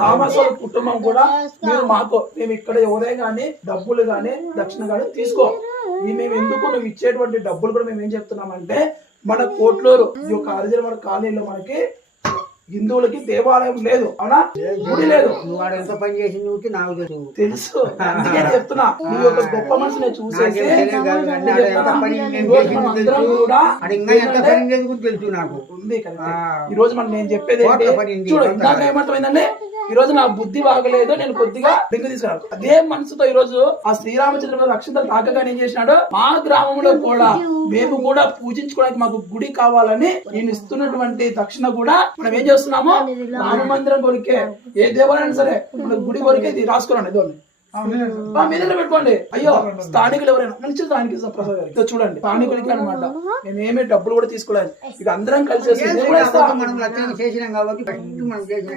Thomas వాళ్ళ కుటుంబం కూడా మీరు మాతో మేము ఇక్కడ ఎవరే గానీ డబ్బులు గానీ దక్షిణ గానీ తీసుకో. మేము ఎందుకు నువ్వు ఇచ్చేటువంటి డబ్బులు కూడా మేము ఏం చెప్తున్నామంటే మన కోట్లూరు ఈ యొక్క అరిజన మన కాలనీలో మనకి హిందువులకి దేవాలయం లేదు, అవునా, గుడి లేదు. నువ్వు ఎంత పని చేసి నువ్వు నాకు తెలుసు, అందుకే చెప్తున్నా. నీ యొక్క గొప్ప మనసుని చూసేసి తెలుసు నాకు ఉంది కదా. ఈ రోజు మనం నేను చెప్పేది చూడు, ఇందాక ఏమంటుందండి, ఈ రోజు నా బుద్ధి బాగలేదు, నేను కొద్దిగా డింగ తీసుకున్నాను. అదే మనసుతో ఈ రోజు ఆ శ్రీరామచంద్ర రక్షణ తాకగా ఏం చేసినాడు, మా గ్రామంలో కూడా మేము కూడా పూజించుకోవడానికి మాకు గుడి కావాలని నేను ఇస్తున్నటువంటి దక్షిణ కూడా మనం ఏం చేస్తున్నాము, రామ మందిరం కొరికే ఏ దేవాలయం సరే మన గుడి కొరికే రాసుకోండి. మీద పెట్టుకోండి. అయ్యో స్థానికులు ఎవరైనా మంచి స్థానిక ప్రసాద్ గారు చూడండి, స్థానికులకి అనమాట. మేమేమి డబ్బులు కూడా తీసుకోలేదు, ఇక అందరం కలిసి